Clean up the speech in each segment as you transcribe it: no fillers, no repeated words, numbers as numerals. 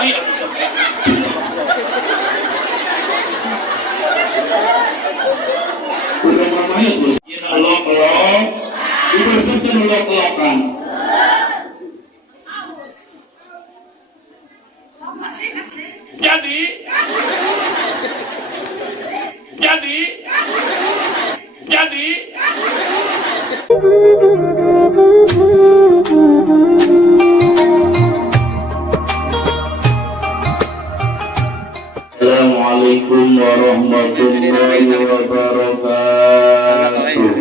Ai atuh sampai. Udah mamanya tuh. Ina lok-lok. Dibersihkan lok-lokan. Jadi Assalamualaikum warahmatullahi wabarakatuh.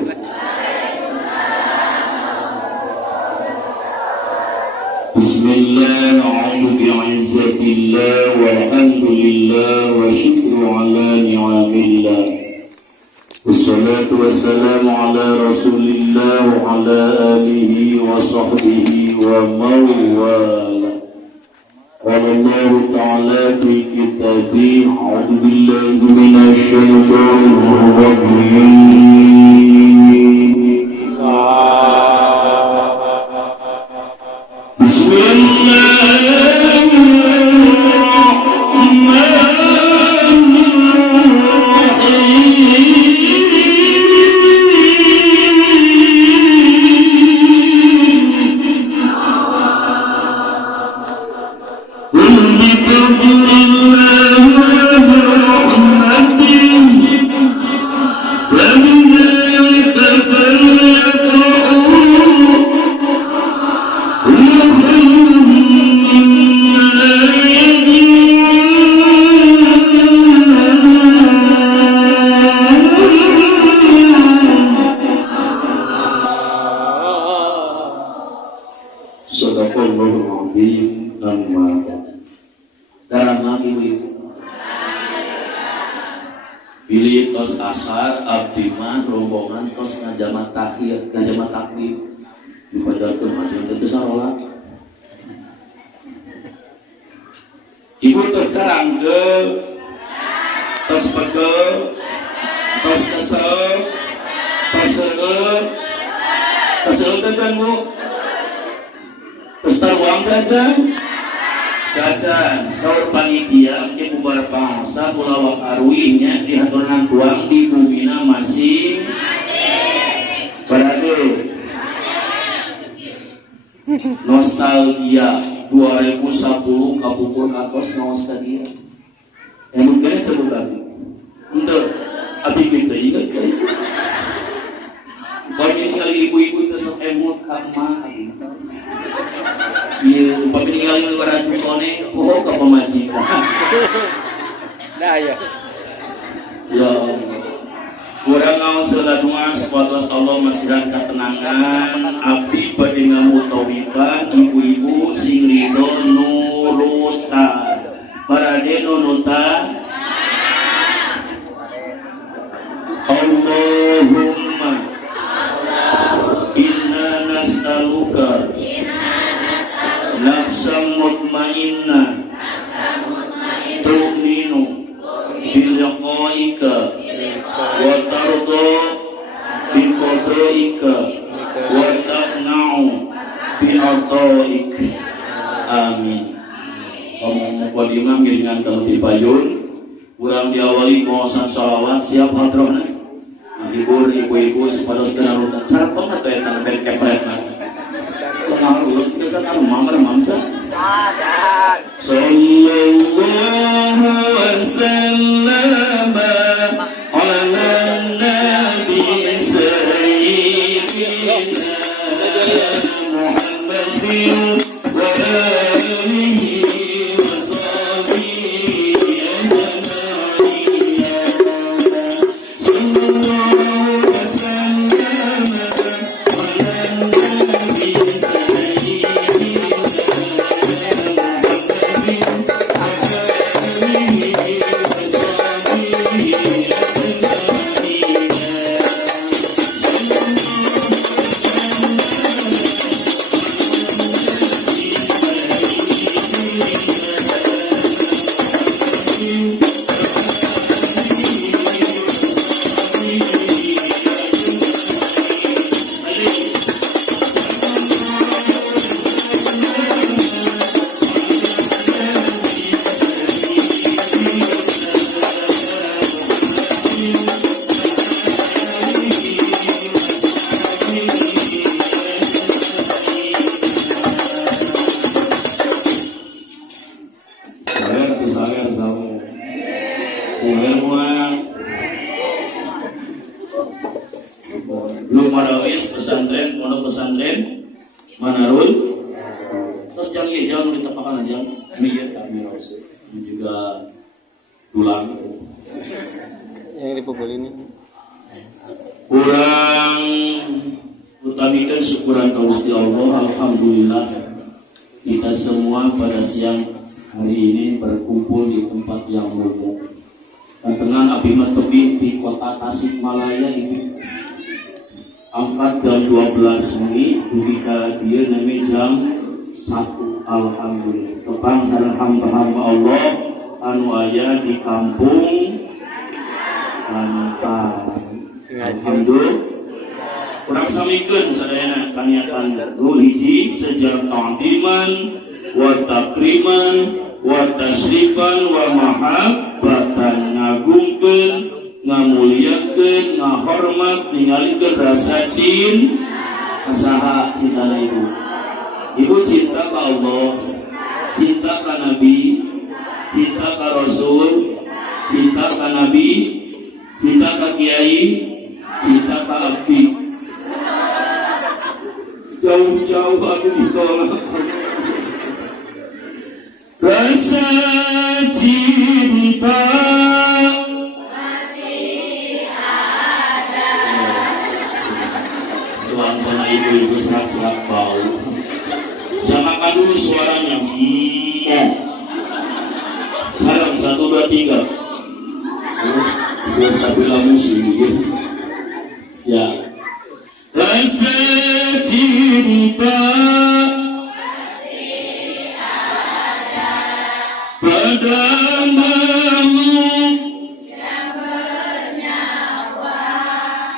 Bismillah, a'udzu bi'izzatillah walhamdulillah wa syukru ala ni'amillah. Wassalatu wassalamu ala rasulillah wa ala alihi wa sahbihi wa mawala. Qala Allah ta'ala fi kitabih, a'udzu billahi minasy syaithanir rajim. Sadaqallahul azim. Darah ibu-ibu pilih tos asar abdi mah rombongan tos ngajamat takhir ngajamat takbir dipajarkeun macam teu sarolat. Ibu tos carangkeun tos pegel tos kesel tos seueur kesel teh Bu tos taruang jajan saur panitia ke bubar pangsa kulawak arwinya dihaturkan tuang di bumina masing berade nostalgia 2010 kapupur katos nostalgia yang mungkin itu bukan untuk abis kita ingat kan banyak kali ibu-ibu itu sok emot kama iya, peminingan itu ada cukone, oh ke pemajikan. Dah ya. Ya, kurang ngau seladungan sebatas Allah masihkan ketenangan. Abdi bade ngamutawikan ibu-ibu sing ridho nurutan. Parade nurutan. Allahumma inna nas'aluka nafsan mutmainnah tu'minu biliqa'ika wa tarda biqada'ika wa taqna'u bi'ata'ik. Amin. Omong wadimah ngiringan terlebih payun kurang diawali pengawasan salawat siap hadrahna hibur ibu-ibu sepados kenarutan cara pengat ya tanah bel kepret pengaruh kita kan mamar-mamar sallallahu wasallam ala nabi sayyidina Muhammadin wa alihi wa sahbihi ajma'in sallallahu wasallam ala nabi sayyidina Terus jangan ditepakan aja mikir kami harus juga tulang yang dipukul ini. Kurang utamikan syukuran ke Gusti Allah. Alhamdulillah kita semua pada siang hari ini berkumpul di tempat yang mulia. Dan dengan Abimah Tebi di kota Tasikmalaya ini angkat jam 12 menit ketika dia namanya jam 1. Alhamdulillah tepang sareng hamba-hamba Allah anu aya di kampung Lancar. Alhamdulillah kurang samikeun sadayana kaniatan dul hiji sejarah ta'diman wa takriman wa tasyrifan wa mahabbatan ngagungkeun ngamuliakeun ngahormat ningalikeun rasa cinta saha cinta ibu cinta ka Allah, cinta ka Nabi, cinta ka Rasul, cinta ka Nabi, cinta ka Kiai, cinta ka abdi. Jauh-jauh aku ditolak. Rasa cinta masih ada. Selama ibu-ibu serak-serak bau. Samakan dulu suaranya. Salam 1, 2, 3. Sudah sabila musik. Siap. Rasa cinta masih ada pada makhluk yang bernyawa,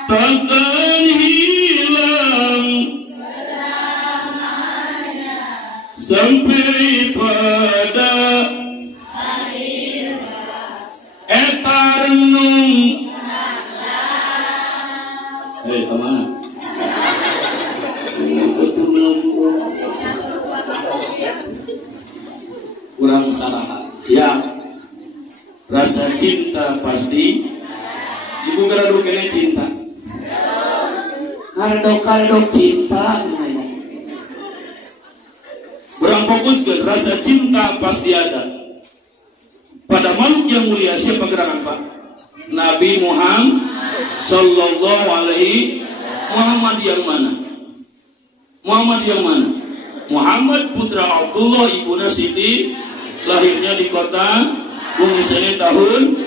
takkan hilang selamanya sampai pada akhir eternum. Hei, kemana? Kurang sarahan. Siap. Rasa cinta pasti. Ibu garadu kene cinta. Kaldo cinta. Kurang fokus ke rasa cinta pasti ada. Pada makhluk yang mulia siapa gerangan Pak? Nabi Muhammad Sallallahu Alaihi Muhammad yang mana? Muhammad yang mana? Muhammad putra Abdullah ibuna Siti, lahirnya di kota Bumi Sene tahun,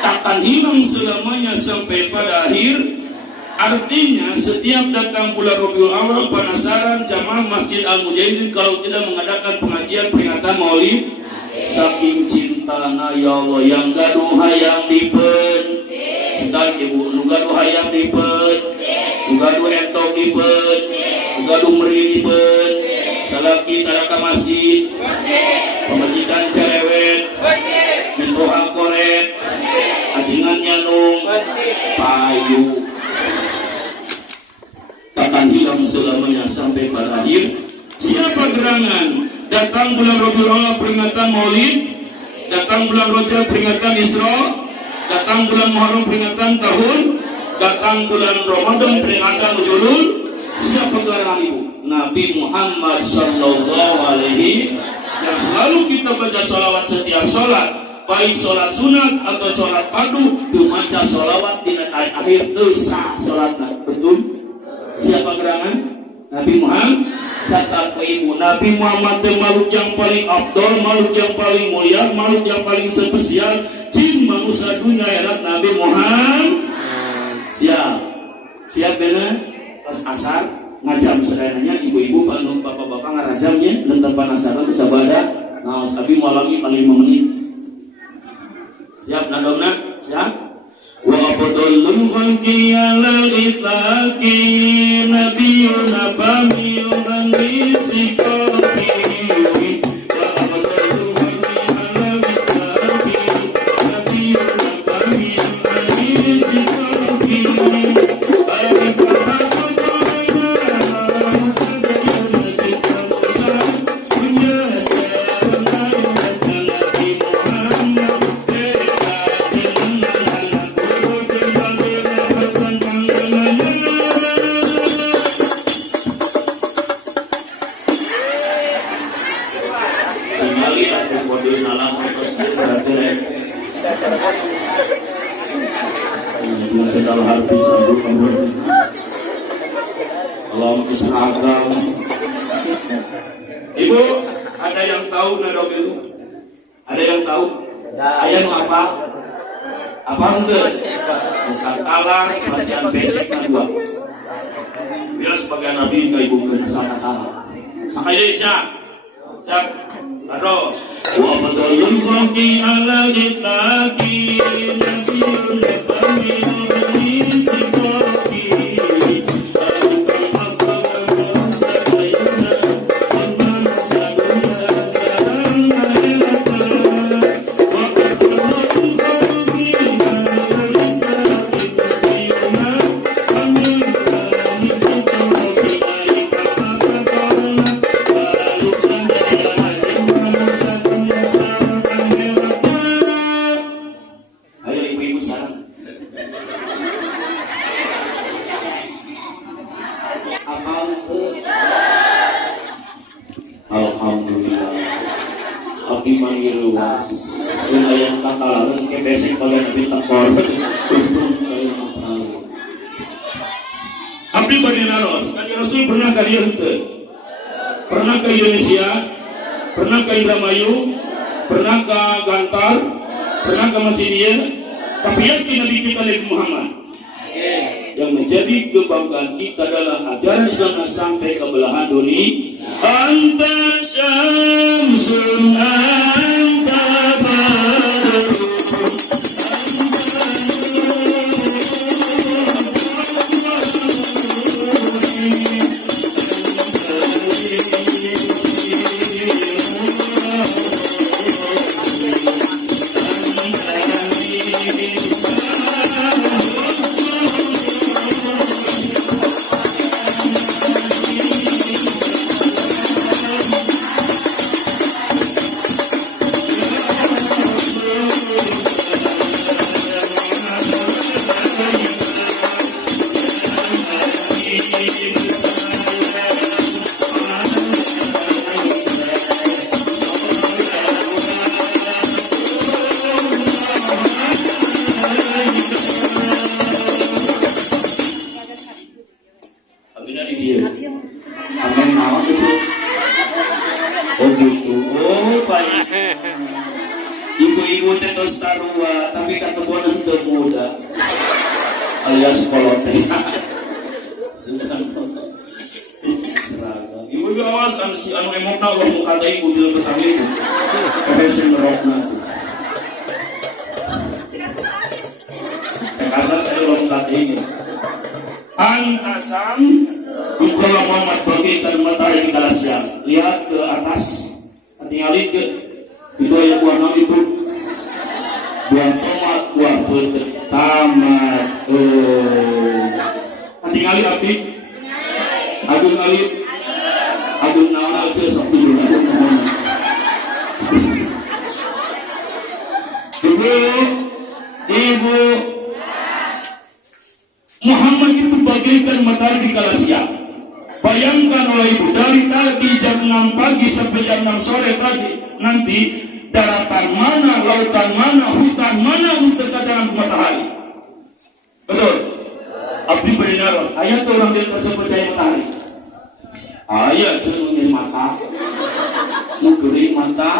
takkan hilang selamanya sampai pada akhir. Artinya setiap datang bulan Rabiul Awal penasaran jamaah Masjid Al-Mujahidin kalau tidak mengadakan pengajian peringatan Maulid. Saking cintana ya Allah yang gaduh hayang dipen. Cinta ibu nu gaduh hayang dipen. Nu gaduh entok dipen. Nu gaduh meri dipen. Salaki taraka masjid. Pemajikan cerewet. Mintoha korek. Ajingan nyanung. Payu. Takkan hilang selamanya sampai pada akhir. Siapa gerangan? Datang bulan Rabiul Awal peringatan Maulid, datang bulan Rajab peringatan Isra, datang bulan Muharram peringatan tahun, datang bulan Ramadan peringatan Julul. Siapa gerangan ibu? Nabi Muhammad Sallallahu Alaihi. Yang selalu kita baca salawat setiap sholat, baik sholat sunat atau sholat fardu, dibaca salawat di akhir dosa sholatnya. Betul? Siapa gerangan? Nabi Muhammad. Catat ke ibu, Nabi Muhammad itu makhluk yang paling afdol, makhluk yang paling mulia, makhluk yang paling spesial. Jin manusia dunia akhirat Nabi Muhammad. Siap benar. Pas asar ngajam sedananya ibu-ibu panu bapak-bapak ngarajamnya dan tanpa nasaran sabada. Naos abi malangi paling 5 menit. Siap nadona? Siap. Wa abdul khalqi alal itlaqi nabiyuna bamiyun bisikati wa abdul khalqi alal itlaqi nabiyuna bamiyun bisikati kode nalang terus berarti rek. Cuma sedang habis sambut kamu. Kalau seragam. Ibu, ada yang tahu nadok itu? Ada yang tahu? Ayah mau apa? Apa enggak? Bukan kalah, kasihan basic kedua. Bila sebagai nabi ke ibu bersama kalah. Sampai deh, siap. Siap. Aduh. Wa badalun faqi ala litaki nabiyun yabaminun nisikoki. Alhamdulillah. Abi manggil luas. Yang katalan ke basic kalian pintar kor. Abi badinaros. Kali Rasul pernah kalian ke? Pernah ke Indonesia? Pernah ke Indramayu? Pernah ke Gantar? Pernah ke Masjidiyah? Tapi yakin Nabi kita Nabi Muhammad. Yang menjadi kebanggaan kita adalah ajaran Islam yang sampai ke belahan dunia. Anta syamsun anta badrun. Oh gitu, oh baik. Ibu-ibu tetos tarua, tapi ketemuan untuk muda, alias kolote. Seragam. Ibu juga awas kan si anu emok na wah muka teh ibu bilang pertama itu. Profesi merokna. Kasar saya belum kata ini. Antasam. Bukalah Muhammad bagaikan matahari di kala siang. Lihat ke atas, tinggalin ke itu yang warna itu. Buah tomat, buah putih, tamat. Tinggalin api, agung alif, agung nawa aja satu dulu. Ibu, Muhammad itu bagaikan matahari di kala siang. Bayangkan oleh ibu, dari tadi jam 6 pagi sampai jam 6 sore tadi, nanti daratan mana, lautan mana, hutan mana untuk kacangan matahari. Betul? Abdi berinaros, ayat orang dia terpercaya matahari. Ayat sudah menjadi mata, mukuri mata.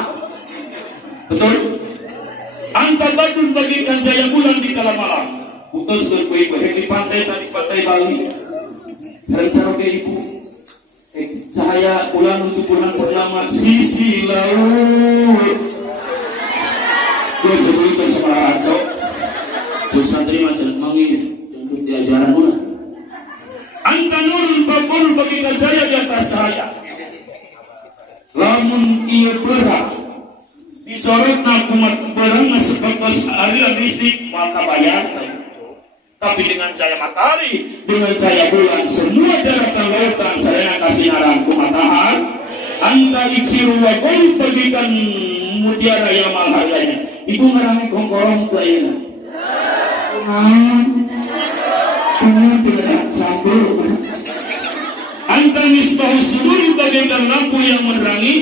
Betul? Anta badun bagikan cahaya bulan di kala malam. Putus ke kue-kue di pantai tadi, pantai Bali. Rencana ke ibu, cahaya bulan untuk bulan pertama sisi laut. Terus sebelum sekolah acok, terus santri macam manggil untuk diajaran bulan. Anta nurun babun bagikan cahaya di atas cahaya. Lamun ia berat, disorot nakumat barang sebatas aliran listrik maka bayar. Tapi dengan cahaya matahari, dengan cahaya bulan, semua daratan lautan saya kasih arahan ke matahari. Anta iksiru wa qul bagikan mutiara yang mahal harganya. Ibu merangi kongkorong ke ini. Ini tidak sambung. Anta misbah sudur bagaikan lampu yang menerangi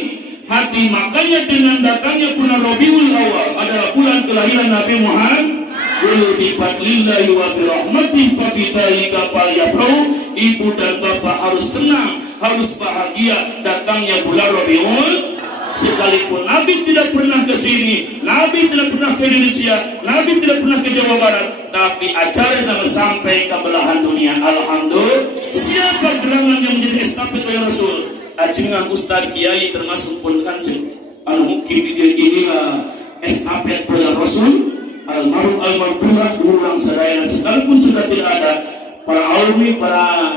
hati. Makanya dengan datangnya bulan Rabiul Awal adalah bulan kelahiran Nabi Muhammad. Bi wa bi rahmatihi fa bidzalika falyafrahu. Ibu dan bapak harus senang, harus bahagia datangnya bulan Rabiul. Sekalipun Nabi tidak pernah ke sini, Nabi tidak pernah ke Indonesia, Nabi tidak pernah ke Jawa Barat, tapi acara yang sampai ke belahan dunia. Alhamdulillah. Siapa gerangan yang menjadi estafet oleh Rasul? Ajengan Ustaz Kiai termasuk pun kancing. Mungkin inilah estafet oleh Rasul. Almarhum almarhumah berulang seraya, sekalipun sudah tidak ada para alumni, para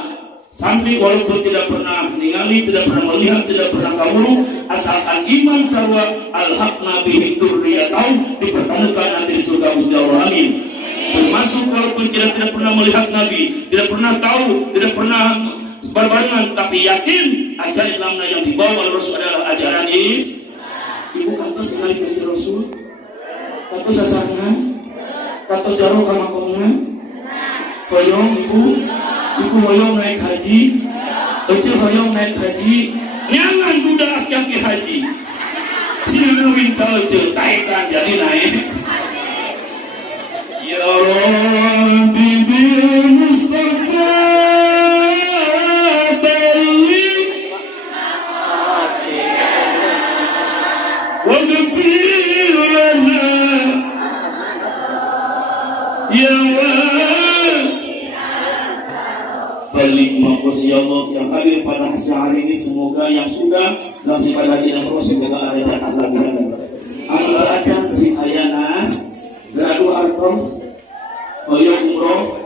santri walaupun tidak pernah ningali, tidak pernah melihat, tidak pernah kamu, asalkan iman sarwa al-haqna bihi dzurriyyatahum, dipertemukan nanti di surga Gusti Allah. Amin. Termasuk walaupun tidak pernah melihat Nabi, tidak pernah tahu, tidak pernah berbarengan, tapi yakin ajaran Islam yang dibawa oleh Rasul adalah ajaran Ibu kantos ningali kanjeng Rasul, kantos sasana, kantos jaro ka makomna, hoyong ibu hoyong naik haji, ece hoyong naik haji, nyangan duda aki-aki haji. Sini minta ece taikan jadi naik. Ya Rabbi bil Mustafa balik wa ghfir lana ya balik mampus ya Allah yang hadir pada hari ini, semoga yang sudah langsung pada hari yang terus semoga ada jahat lagi. Amal ajan si Ayanas Gradu Artos Hoyong umroh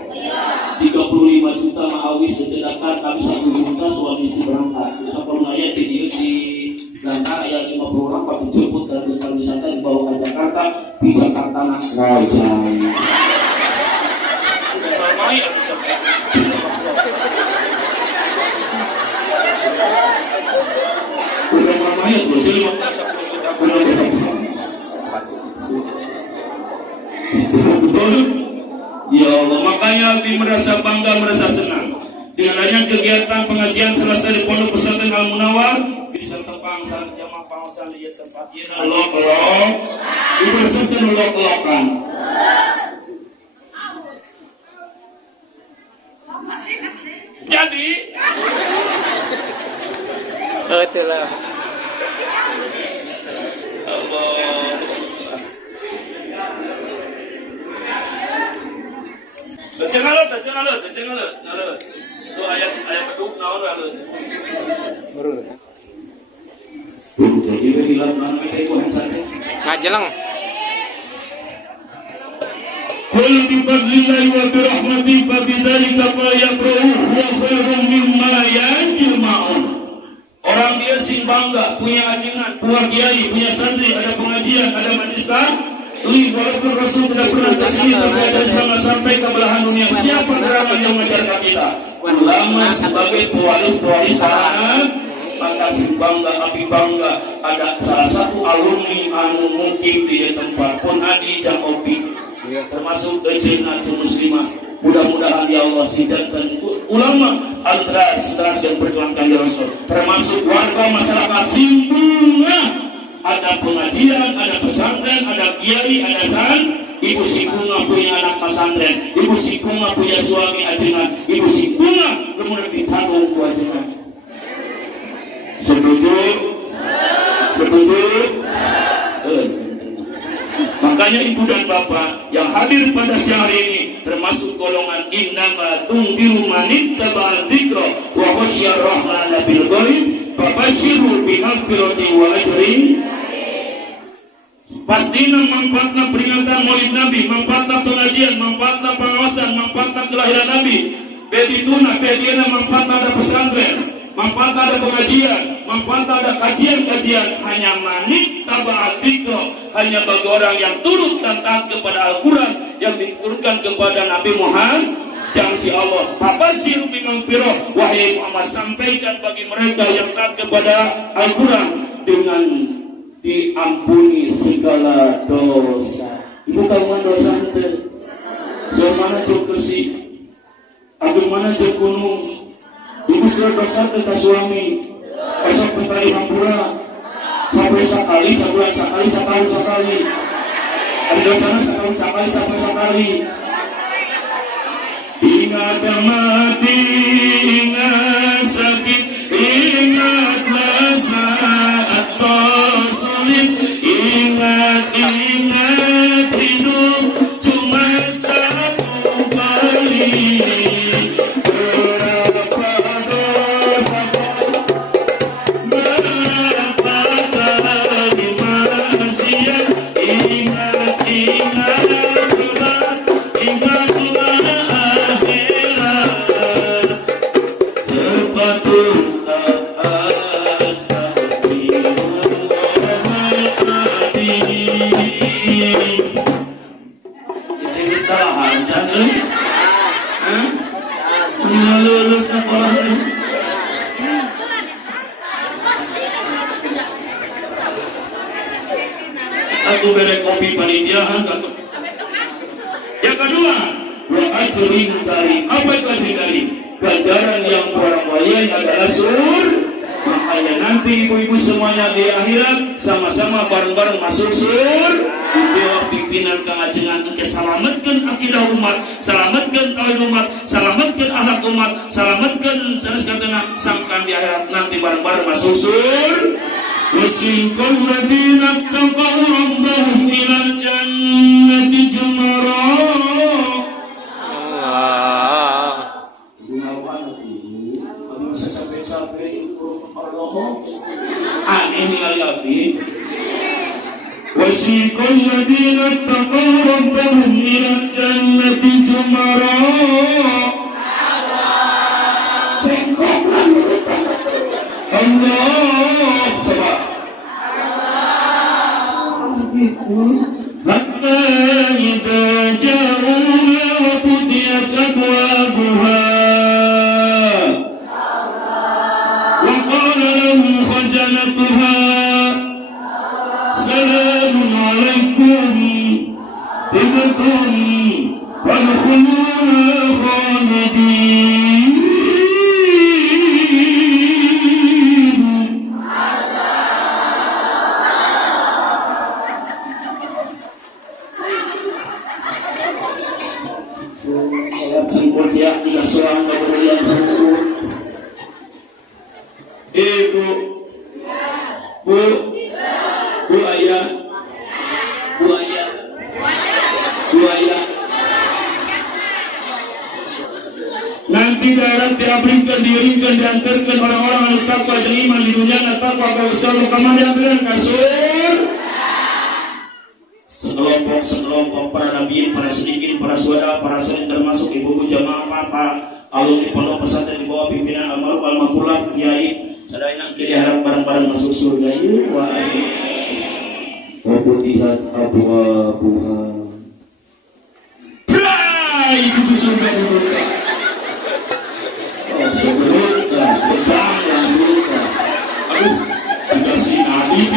35 juta ma'awis bercedakan kami 1 juta suami istri berangkat. Bisa penulaya di Langkah ayat 50 orang Pak dijemput dari wisata dibawa ke Jakarta, di Jakarta nak raja. Udah ramai tuh, jadi 10 juta betul. Ya Allah, makanya Abi merasa bangga, merasa senang dengan adanya kegiatan pengajian selesai di Pondok Pesantren Al Munawwar bisa tepang saat jamaah pausan di tempat ini. Allah ibu pesantren Allah. Jadi itulah Allah. Jangan lo. Itu ayat beduk naon alut. baru Jadi hilang mana itu yang sana. ngajeleng Qul bi fadlillahi wa bi rahmatihi fa bidzalika falyafrahu huwa khairum mimma yajma'un. Orang dia sing bangga punya ajengan, punya kiai, punya santri, ada pengajian, ada majelis walaupun Rasul tidak pernah ke sini, tapi ada sama sampai ke belahan dunia. Siapa gerangan yang mengajarkan kita? Ulama sebagai pewaris tanah. Maka si bangga, api bangga. Ada salah satu alumni anu mungkin di tempat pun Adi Jakobi, termasuk Ejena Muslimah. Mudah-mudahan ya Allah sidatkan ulama antara setelah yang perjuangkan ya Rasul, termasuk warga masyarakat Simbunga. Ada pengajian, ada pesantren, ada kiai, ada ibu Sikunga punya anak pesantren, ibu Sikunga punya suami ajengan, ibu Sikunga kemudian ditanggung ku ajengan. Setuju? Makanya ibu dan bapak yang hadir pada siang hari ini termasuk golongan innama tundiru manittaba'al dzikra wa khasyar rahmana bil ghaib fabashshirhu bi maghfiratin wa ajrin. Pastinya manfaatnya peringatan Maulid Nabi, manfaatnya pengajian, manfaatnya pengawasan, manfaatnya kelahiran Nabi. Bedituna, bedina manfaatnya ada pesantren, manfaatnya ada pengajian, manfaatnya ada kajian-kajian. Hanya manik taba'at dzikra, hanya bagi orang yang turut dan taat kepada Al-Quran yang diturunkan kepada Nabi Muhammad. Janji Allah, fabashshirhu bi maghfirah, wahai Muhammad sampaikan bagi mereka yang taat kepada Al-Quran dengan diampuni segala dosa. Ibu kagungan dosa ente jauh mana jauh bersih, agung mana jauh gunung. Ibu sudah dosa tentang suami, esok pentari hampura, Sampai sekali, sebulan sekali, setahun sekali. Ada sana setahun sekali, sampai sekali. Ingat mati, ingat sakit, ingatlah saat kau sulit. Ingat hidup cuma satu kali. Berapa dosa, berapa kali maksiat. Ingatlah lulus na ko. Aku beri kopi panitiahan. Yang kedua, wa ajrin karim. Apa itu ajrin karim? Ganjaran yang orang lain adalah surga. Makanya nanti ibu-ibu semuanya di akhirat sama-sama bareng-bareng masuk surga. Dewa pimpinan kangajengan engke salametkeun akidah umat, salametkeun tauhid umat, salametkeun akhlak umat, salametkeun sanes-katena sangkan di akhirat nanti bareng-bareng masuk surga. Wasiqal ladina taqaw rabbahum ilal jannati jumara. وسيق الذين اتقوا ربهم إلى الجنة زمرا. Allah coba. Hatta idza ja'uha wa futiyat abwabuha wa qala lahum khajanatuha salamun alaikum tibtum fadkhuluha khalidin. Tidak seorang kemudian ibu, bu ayah, nanti darat diabringkan, diiringkan, diantarkan orang-orang yang takwa dan iman di dunia dan takwa ke Ustaz Muhammad yang kalian kasur. Sekelompok para nabiin, para sedikit, para suada, para solid termasuk ibu-ibu jamaah papa alumni pondok pesantren di bawah pimpinan almarhum almarhumah kiai sadayana kita diharap bareng-bareng masuk surga. Wa asih. Wa futihat abwabuha. Pray itu surga surga. Oh surga, surga, surga. Aduh, dikasih nabi.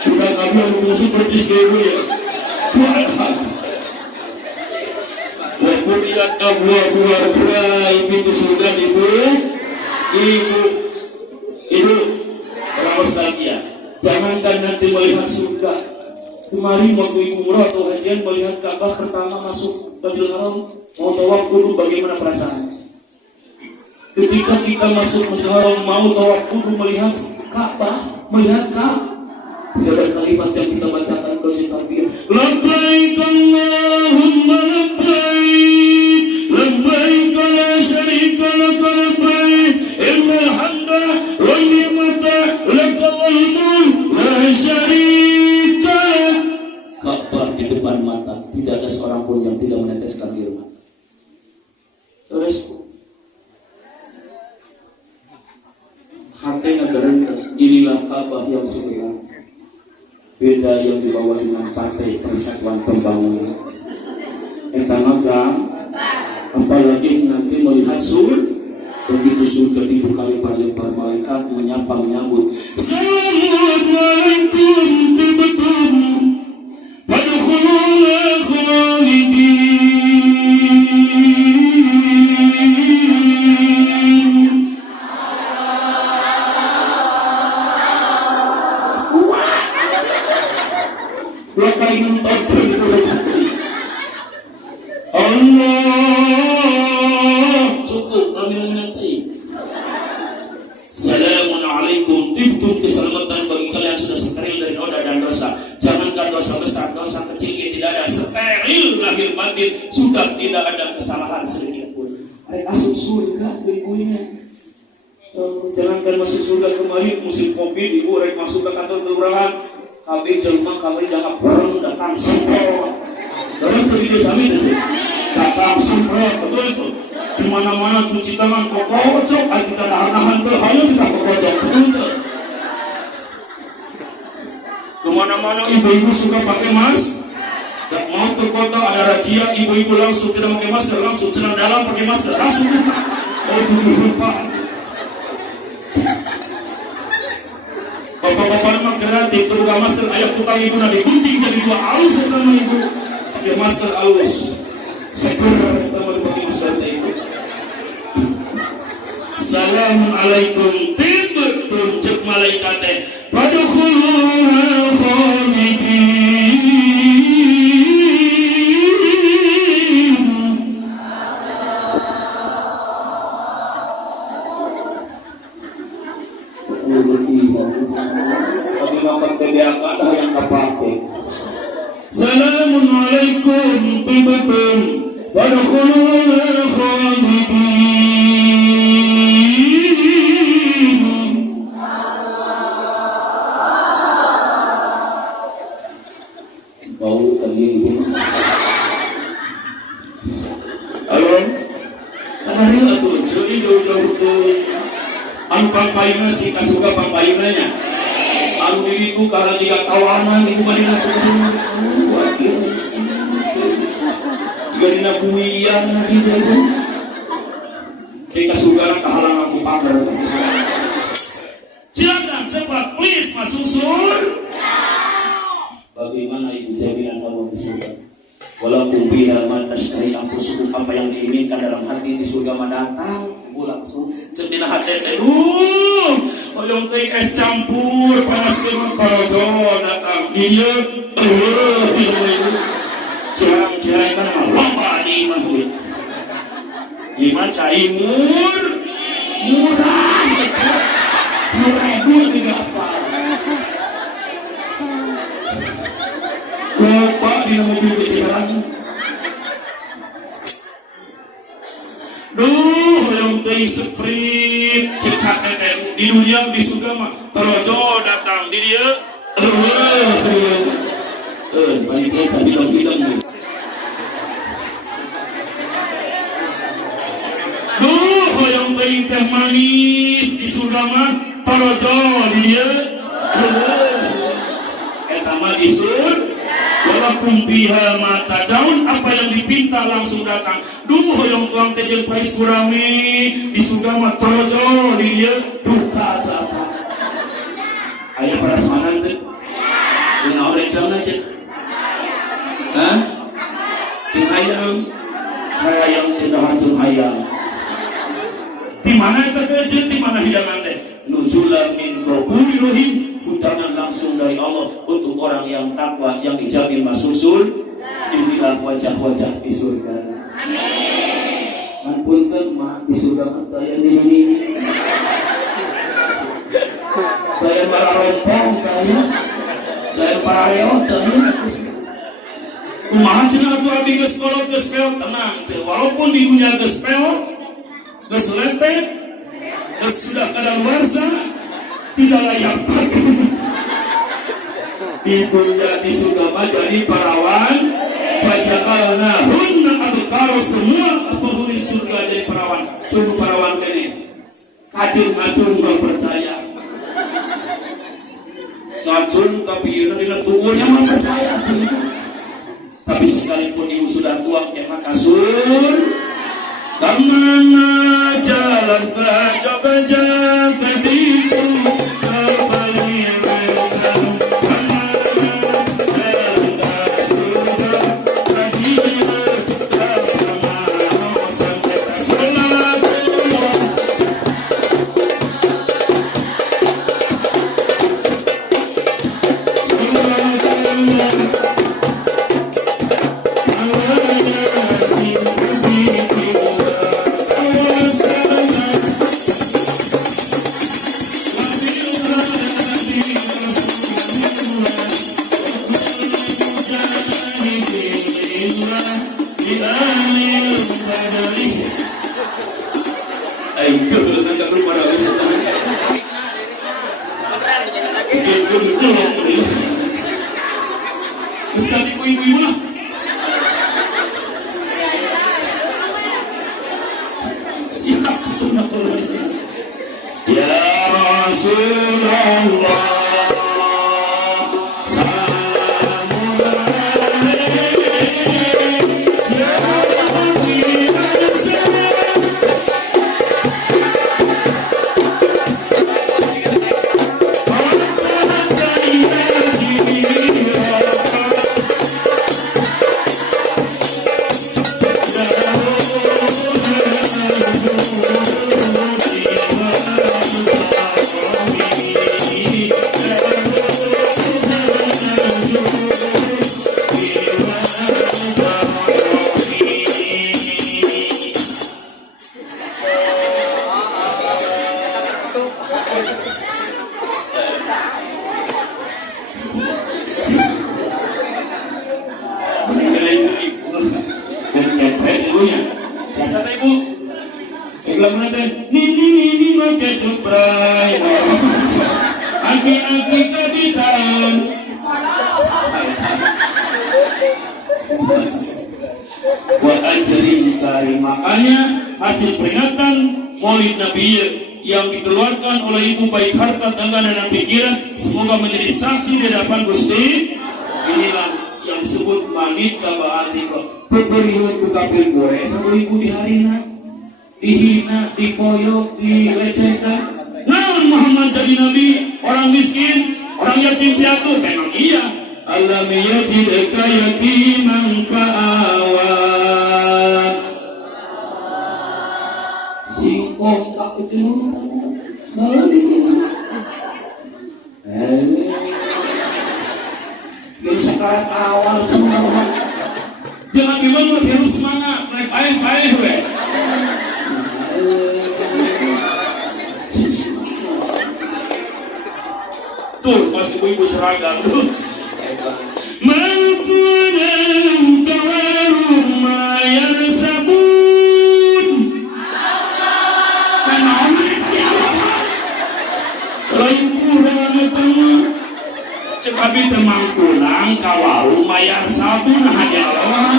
Sudah kami yang seperti sekarang ya. Tuhan. Wafutilat abwabuha, pintu surga itu. Ibu, kalau nostalgia, jangankan nanti melihat surga. Kemarin waktu ibu umrah atau hajian melihat Ka'bah pertama masuk Masjidil Haram, mau tawaf kudu bagaimana perasaan? Ketika kita masuk Masjidil Haram mau tawaf kudu melihat Ka'bah, tidak ada kalimat yang kita bacakan ke takbir. Labbaik Allahumma labbaik, labbaik la syarika laka labbaik, innal hamda wan ni'mata laka wal mulk la syarika lak. Ka'bah di depan mata, tidak ada seorang pun yang tidak meneteskan air mata. Terus hatinya gerentas, inilah Ka'bah yang sebenarnya. Beda yang dibawa dengan Partai Persatuan Pembangunan. Entah apalagi nanti melihat surga, begitu surga dibuka lebar-lebar, malaikat menyambut. Assalamualaikum tibtum fadkhuluha khalidin. Dua kali nonton Allah cukup kami menanti. Assalamualaikum, tibtum, keselamatan bagi kalian sudah steril dari noda dan dosa. Jangankan dosa besar, dosa kecil yang tidak ada, steril lahir batin, sudah tidak ada kesalahan sedikit pun. Rek masuk surga ke ibunya. Jangankan masuk surga kembali musim Covid, ibu rek masuk ke kantor kelurahan. Kami jelma kami jangan perang datang semprot. Terus begitu sami itu. Datang semprot, betul itu. Di mana-mana cuci tangan kokocok, kita nahan-nahan terhayu kita kokocok, betul itu. Kemana-mana ibu-ibu suka pakai masker. Gak mau ke kota ada razia, ibu-ibu langsung tidak pakai masker, langsung celana dalam pakai masker, langsung. Oh 7 lupa. Bapak-bapak memang kreatif, terbuka masker, ayah tukang ibu nanti gunting jadi 2 alus sama ibu. Pakai masker alus. Segera kita mau pakai masker itu. Assalamualaikum, tibtum cek malaikatnya. Padkhuluha khalidin. Tapi dapat kebiakan ada yang kepake. Assalamualaikum, tibtum padkhuluha khalidin. Pampayuna si kasuka pampayunanya. Anu diriku karena jika kawanan ibu madina Gadina buiyan nanti itu. Kita sugara kehalangan aku pagar. Silakan cepat please masuk sur. Bagaimana ibu jaminan kamu di surga? Walaupun biha matashtari anfusukum, apa yang diinginkan dalam hati di surga mendatang, ibu langsung cendina hati oyong teh es campur panas dengan parojo datang dia jarang-jarang kan lomba di mahul lima caimur murah itu juga apa lupa di mobil kecilan. Duh, yang ting sprint cekat di dunia di surga mah terojo datang di dia. Baiknya tadi bilang. Duh, yang ting teh manis di surga mah terojo di dia. Eta mah di surga. Walaupun biha mata daun, apa yang dipinta langsung datang. Duh, yang tuang tejel pais kurami di surga mah torojo di dia duka atau apa. Ayah pada semanan tuh. Yang awal exam aja. Hah? Tim hayang. Hayang tidak hancur hayang. Di mana itu kerja? Di mana hidangan teh? Nujulan min ghafuri rahim. Undangan langsung dari Allah untuk orang yang takwa yang dijamin masuk surga. Inilah wajah-wajah di surga. Amin. Ampun kan mah di surga mah yang ini. Saya para rompong saya para reot kumaha cenah atuh abdi geus kolot geus peot tenang ceu walaupun di dunia geus peot geus lepet geus sudah kadaluarsa tidak layak di surga mah jadi parawan fajalna hunna abkar semua penghuni surga jadi parawan suruh parawan kene kacung macun gak percaya ngacun tapi ini dina tubuhnya mah percaya tapi sekalipun ibu sudah tua kena kasur kemana jalan ke tipu Terus ganti ku ibu-ibu lah. Siap ya Rasulullah. Biasa ibu, iklan nanti nini makai suprai, aki kabitan. Wa ajrin karim. Makanya hasil peringatan Maulid Nabi yang dikeluarkan oleh ibu baik harta, tangga dan pikiran semoga menjadi saksi di hadapan Gusti. Inilah yang disebut wanita ba'atika. Pemberian kukapil gue sama ibu di harina, dihina, dikoyok, dilecehkan. Nah, Muhammad jadi nabi, orang miskin, orang yatim piatu, memang iya. Alam yatidka yatiman fa'awa. Singkong tak kecil. Jadi sekarang awal semua. Jangan gimana virus semangat, naik paeh we. Tuh, pas ibu-ibu seragam tuh. Makunam kawarum mayar sabun. Kenapa? Lain kurang itu. Cekabi temang kunang kawarum mayar sabun hanya Allah.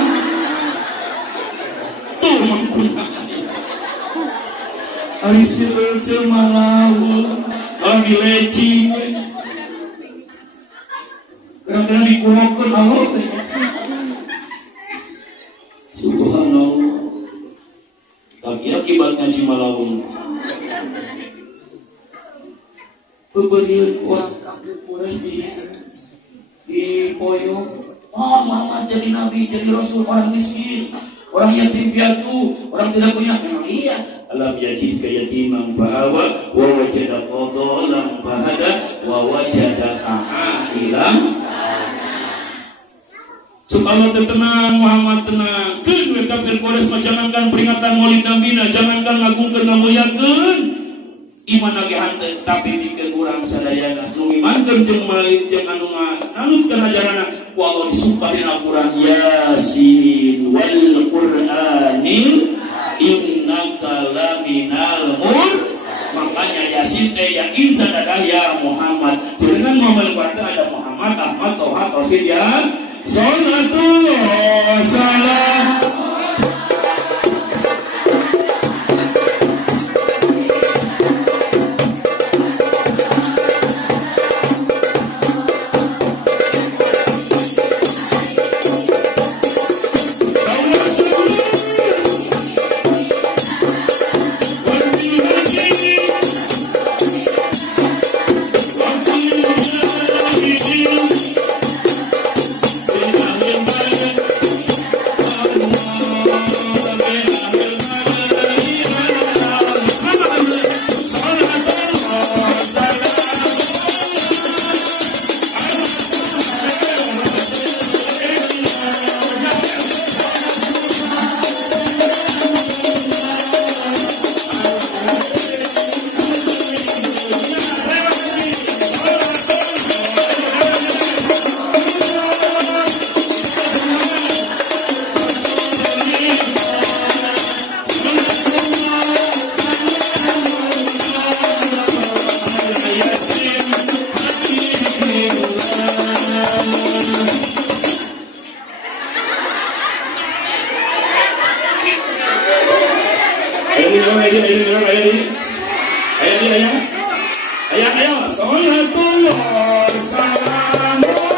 Tuh mangkunang. Ari sireu cemalau, ari leci. Kadang-kadang dikurokeun Allah. Subhanallah. Tapi akibatnya cemalau. Pemberian uang kampung Quraisy di poyo. Oh, Muhammad jadi nabi, jadi rasul, orang miskin, orang yatim piatu, orang tidak punya. Memang iya. Alam yajidka yatiman fa'awa wa wajadaka dhalan fahada wa wajadaka a'ilan. Subhanallah tenang, Muhammad tenang. Keun we kampung Quraisy jangankan peringatan Maulid Nabi, jangankan ngagungkeun ngamuliakeun iman lagi hante, tapi bikin urang sadayana nu imankeun jeung Maulid jeung anu nganutkeun ajaranna ku Allah disumpah dina Al-Qur'an Yasin wal Qur'anil innaka laminal makanya Yasin ya insan ada ya Muhammad. Dengan Muhammad berarti ada Muhammad, Ahmad, Toha, Tauhid ya. Salatullah salam. Ayo, salatullah salamullah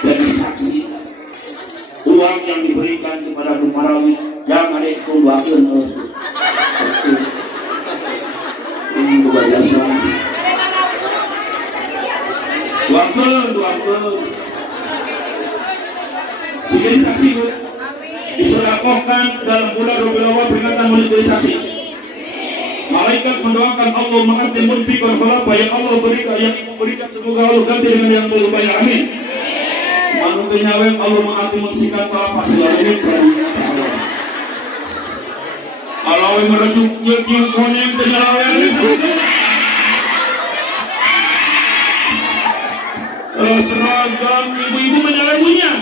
jadi saksi uang yang diberikan kepada Dumarawis yang ada itu doakan ini luar biasa doakan jadi saksi disedekahkan dalam bulan Rabiul Awal peringatan Maulid jadi saksi. Malaikat mendoakan Allah menganti munfiq wal khalafa yang Allah berikan yang memberikan semoga Allah ganti dengan yang lebih banyak amin. Manu penyawet Allah menganti mensikat kelapa selalu Allah yang merujuk yang konem penyawet seragam ibu-ibu menyawet punya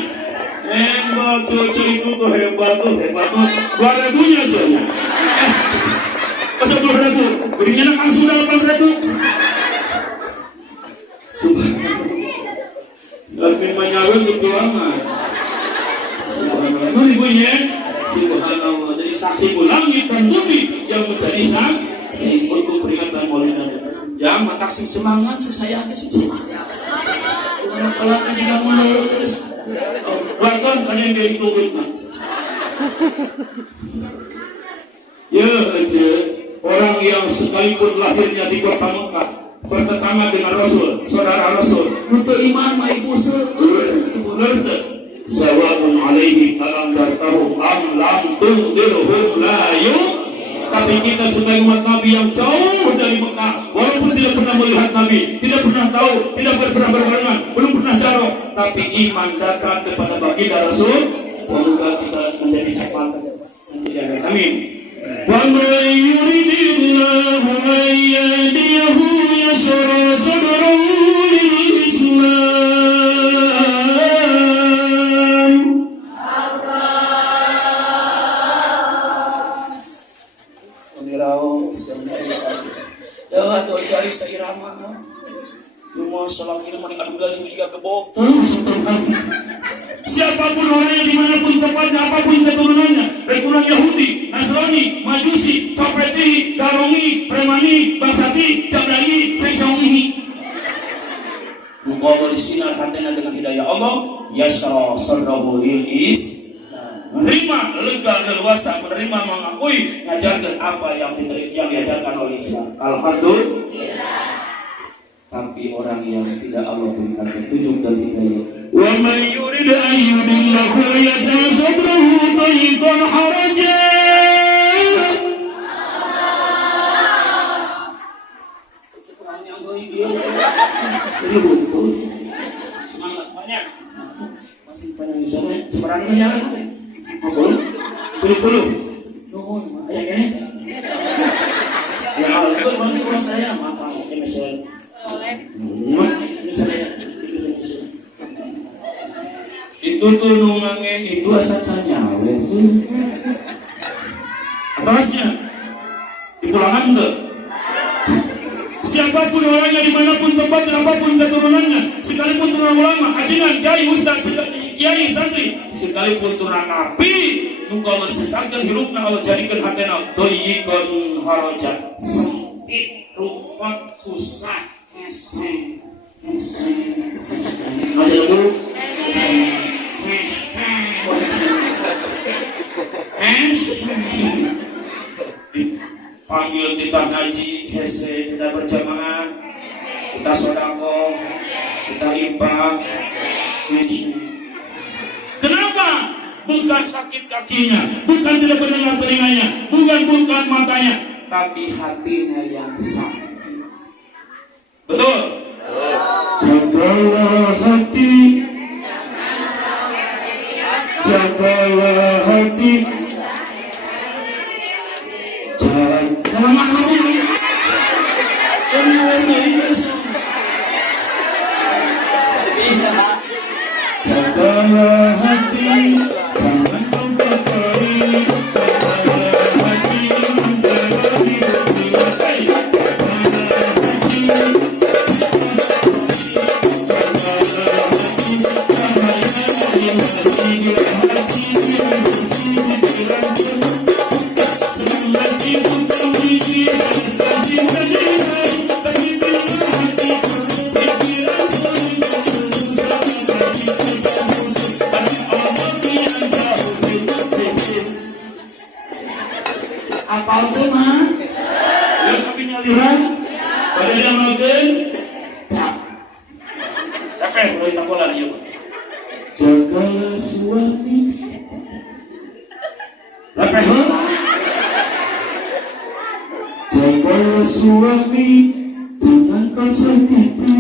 hebat cucu itu tuh hebat tuh 2.000-nya cuanya masa 2.000 berinya langsung 8.000 subhanallah tapi menyawet itu amat subhanallah ibunya subhanallah jadi saksi langit dan bumi yang menjadi saksi untuk peringatan Maulid jangan taksi semangat saya ada semangat kalau juga mulus bahkan kalian kayak itu Ya aja, orang yang sekalipun lahirnya di kota Mekah, bertetangga dengan Rasul, saudara Rasul, untuk iman mah ibu Sawa'un alaihi alam dartahu am lam tundirhum la tapi kita sebagai umat Nabi yang jauh dari Mekah, walaupun tidak pernah melihat Nabi, tidak pernah tahu, tidak pernah berbarengan, belum pernah jarok, tapi iman datang kepada baginda Rasul. Semoga kita menjadi sepakat nanti di akhir. Amin. Wa man yuridillahu an yahdiyahu yashrah sadrahu lil Islam. Ya tuh cari seirama. Cuma salah kira mana adu gali juga kebok. Siapapun orangnya dimanapun tempatnya, apapun keturunannya, baik orang Yahudi, Nasrani, Majusi, Copreti, Garongi, Premani, Bangsati, Jablagi, Seksongi. Muka bersinar hatinya dengan hidayah Allah. Yasra sadrahu lil Islam. Menerima lega leluasa, menerima mengakui, ngajarkan apa yang diajarkan oleh Islam. Alhamdulillah. Tapi orang yang tidak Allah berikan petunjuk dan hidayah. Wa man yurid an yudillahu yaj'al sadrahu dayqan harajan. Semangat banyak. Masih panjang sana sebenarnya. Apa? Dulu. Nuhun, ayah ini. Ya Allah, itu nanti kurang saya maaf, misalnya. Itu tuh nungange itu asa canyawe. Atasnya dipulangan tuh. Siapapun orangnya, dimanapun tempat, apapun keturunannya, sekalipun turun ulama, ajinan, kiai, ustaz, kiai, santri, sekalipun turun nabi, nunggu bersesatkan hirupna Allah jadikan hatena doyikon harajan sempit, rupak, susah, heseng. Aja dulu. Panggil kita ngaji, hese, kita berjamaah, kita sodako, kita infak. Kenapa? Bukan sakit kakinya, bukan tidak mendengar telinganya, bukan matanya, tapi hatinya yang sakit. Betul? Jagalah hati, jagalah hati. Jagalah hati, jangan kau kotori. Jagalah hati, menjaga diri. Jagalah hati, apa itu mah? Ya sampai nyaliran, pada dia makan, cap. Oke, mulai takolan yuk. Jagalah suami. Oke, jagalah suami, jangan kau sakiti.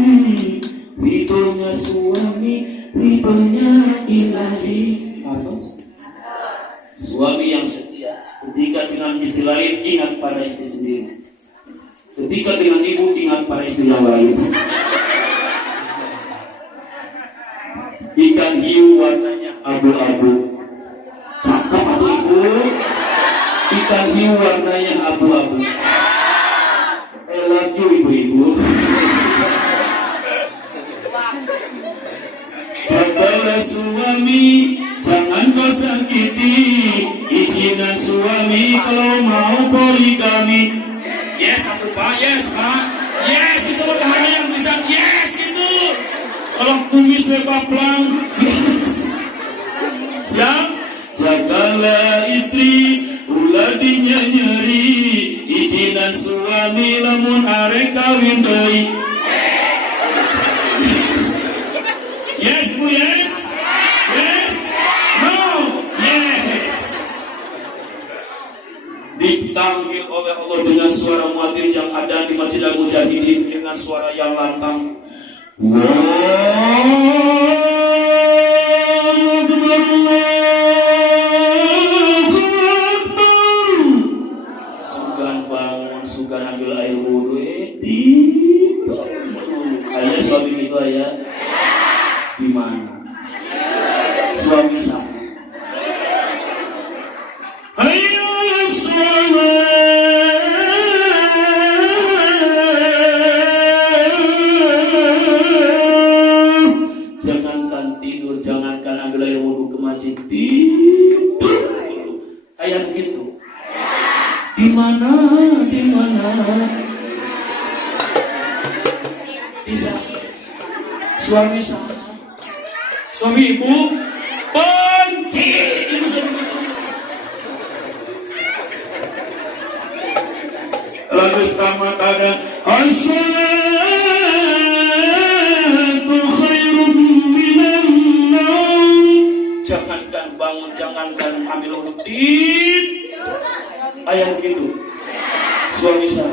Ridhonya suami, ridhonya ilahi. Suami yang setia, ketika dengan istri lain ingat pada istri sendiri. Ketika dengan ibu ingat pada istri yang lain. Ikan hiu warnanya abu-abu. Cakep atau ibu? Ikan hiu warnanya abu-abu. I love you ibu-ibu. Jagalah suami, jangan kau sakiti. Izinan suami kalau mau poligami. Yes, atau pak, yes pak, yes itu berharga yang bisa, yes gitu. Kalau kumis bebaplang, yes. Siap, Jagalah istri ulah dinyeri, izinan suami lamun arek kawin deui. Yes Bu, yes. Yes. No. Yes. Dipanggil oleh Allah dengan suara muadzin yang ada di Masjid Al-Mujahidin dengan suara yang lantang. Sugan bangun, sugan ambil air wudhu, tidur. Ayah suami itu ayah di mana? Suami sama. Jangankan tidur, jangankan ambil air wudhu ke masjid, tidur. Ayah begitu. Di mana? Di mana? Di sana. Suami sama. Suami ibu benci. Ibu suami itu. Lalu tamatkan as-salatu khairum minan naum. Jangankan bangun, jangankan ambil wudhu, ayah begitu. Suami saya.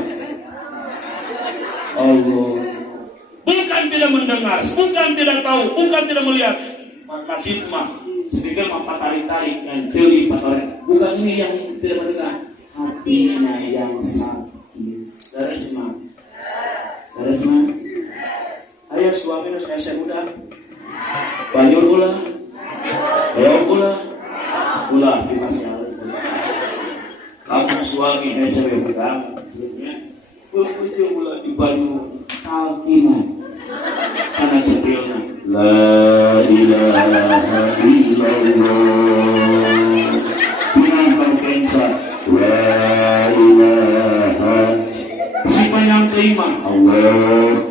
Allah. Bukan tidak mendengar, bukan tidak tahu, bukan tidak melihat. Masjid mah, sedikit mah tarik-tarik dan jeli patoran. Bukan ini yang tidak mendengar, hatinya yang sakit. Beres mah, beres mah. Ayah suami nu saya udah, banjur ulah, ayo ulah di masalah. Kamu suami saya udah, berkunjung ulah di Bandung. Alkiman karena cetilna la ilaha illallah dengan berkensa la ilaha siapa yang terima Allah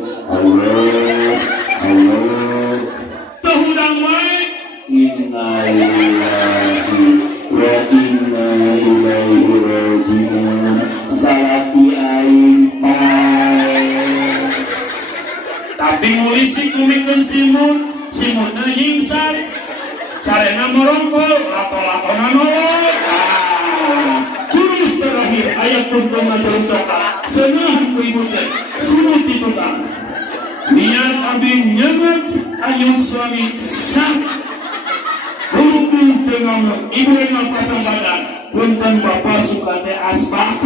tahu damai inna lillahi wa inna ilaihi raji'un salati aing tapi ngulisi kumikeun simut nyingsan carena merongkol lato-latona nolok. Jurus terakhir ayat tuntungan bercokak senang ku ibu teh suruh ditukang niat abdi nyeget ayun suami sak hubung dengan ibu dengan pasang badan punten bapak suka teh aspak.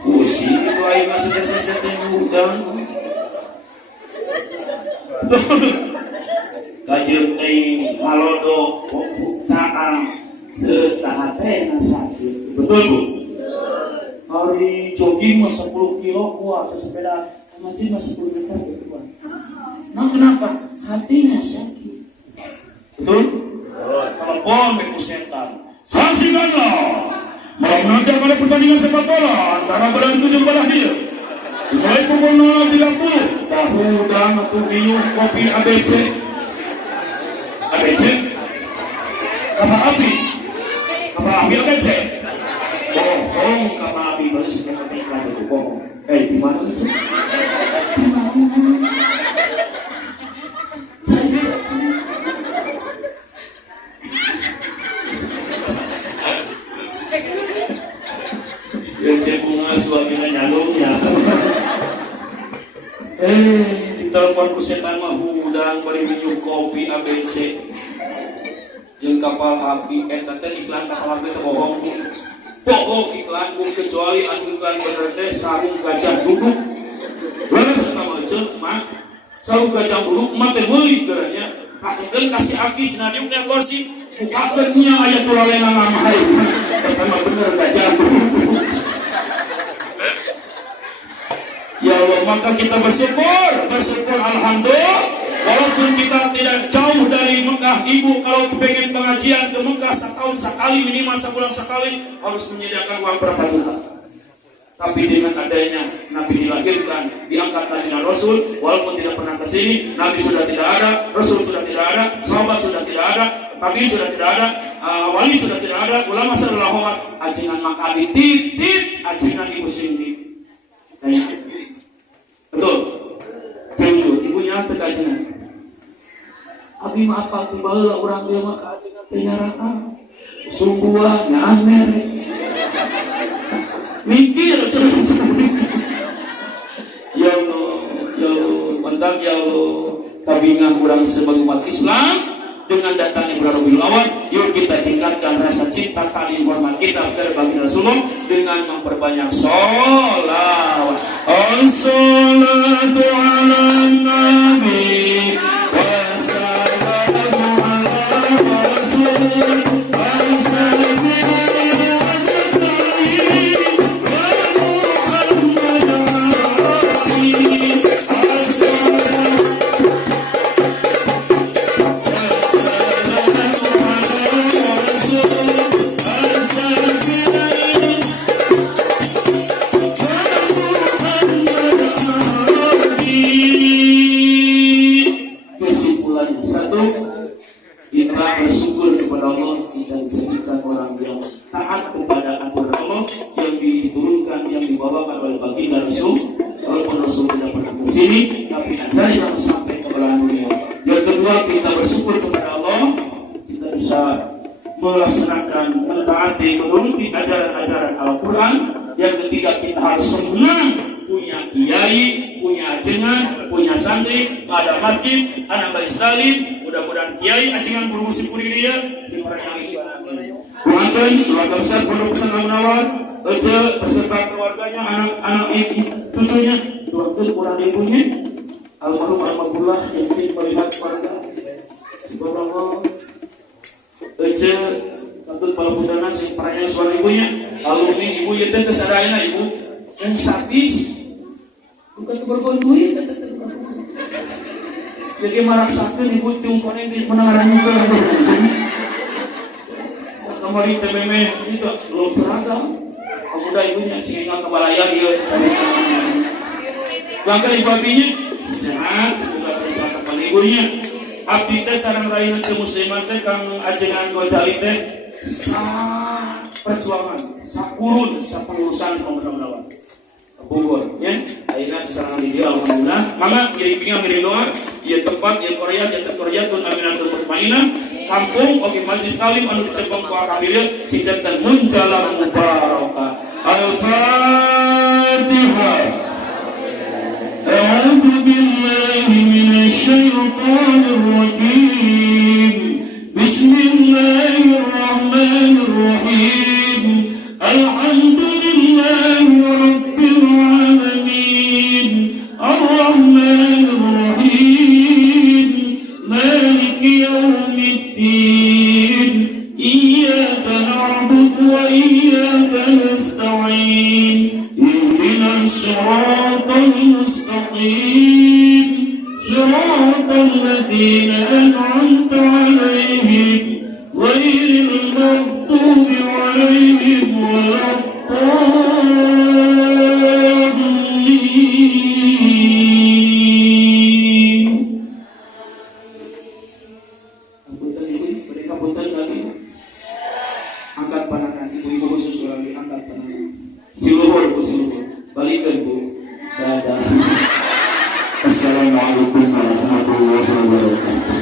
Pusi itu aing masih seset yang udang. Kajeut teh malodo caang teu teh sakit. Betul Bu? Hari jogging mah 10 kilo kuat, sepeda masjid mah 10 meter kuat. Nah kenapa? Hatinya sakit. Betul? Telepon ke setan. Saksikanlah. Malam nanti akan ada pertandingan sepak bola antara belah itu dan belah dia. Mulai pukul 0.30 tahu dan atau minum kopi ABC. ABC? Kapal api? Kapal api ABC? Bohong kapal api baru sekitar iklan itu bohong. Di mana itu? Cek bunga suaminya nyalungnya. Ditelepon ku setan mah udang bari minum kopi ABC. Jeung kapal api eta teh iklan kapal api teh bohong. Bohong iklan ku kecuali anu iklan bener teh sarung gajah duduk. Leres eta mah ceuk mah. Sarung gajah duduk mah teh meuli geuranya. Pakeun kasih aki sinadiuk teh kursi. Bukakeun nya aya tulalena mah hai. Eta mah bener gajah duduk. Ya Allah, maka kita bersyukur alhamdulillah. Walaupun kita tidak jauh dari Mekah, ibu kalau pengen pengajian ke Mekah setahun sekali, minimal sebulan sekali harus menyediakan uang berapa juta. Tapi dengan adanya Nabi dilahirkan, diangkat dengan Rasul, walaupun tidak pernah ke sini, Nabi sudah tidak ada, Rasul sudah tidak ada, sahabat sudah tidak ada, kami sudah tidak ada, wali sudah tidak ada, ulama sudah lahormat, ajengan maka ditit, ajengan ibu singgi. Betul? Jujur, ibunya teka ajengan. Abi maaf Pak, tiba-tiba orang dia maka ajengan penyarahan. Sungguh, nyamer. Mikir, ya Allah, mantap ya Allah. Kabingan kurang sebagai umat Islam dengan datangnya bulan Rabiul Awal, yuk kita tingkatkan rasa cinta tali hormat kita kepada baginda Rasulullah dengan memperbanyak sholawat. As-salatu ala nabi wassalamu ala rasul. Melaksanakan, mentaati, menuruti ajaran-ajaran Al-Quran. Yang ketiga, kita harus senang punya kiai, punya ajengan, punya santri, ada masjid, anak baris talim. Mudah-mudahan kiai ajengan bermusim puri dia di yang isi pengantin, keluarga besar Pondok Pesantren Munawwar, beserta keluarganya, anak-anak cucunya, waktu kurang ibunya, almarhum almarhumah yang ingin melihat keluarga. Subhanallah. Katut para budana sing paranya suara ibunya, alumni ibu ya teh kesadayana ibu yang sabis bukan berkondui jadi maraksakeun ibu tiungkone di menangaran juga kemarin tememe itu belum seragam pemuda ibunya sing ingat kebalaya ieu bangga ibu abinya sehat semoga bisa kembali ibunya. Abdi teh sareng raina teh musliman teh kang ajengan Ghazali teh sa perjuangan, sakurun, sapengurusan pemerintah Bogor, ya. Akhirnya sareng di dia alhamdulillah. Mangga ngiring doa, ieu tempat ieu Korea jatuh Korea tun aminatul mutmainah, kampung oge majlis talim anu dicepeng ku akabireun sing janten munjalah mubarakah. Al-Fatihah. أعوذ بالله من الشيطان الرجيم بسم الله الرحمن الرحيم الحمد لله رب العالمين الرحمن الرحيم مالك يوم الدين إياك نعبد وإياك نستعين اهدنا الصراط المستقيم صراط الذين أنعمت عليهم غير المغضوب عليهم ولا الضالين. Angkat pandangan ibu-ibu khusus lagi, angkat pandangan. Siluhur balikan bu. Dadah. Assalamualaikum warahmatullahi wabarakatuh.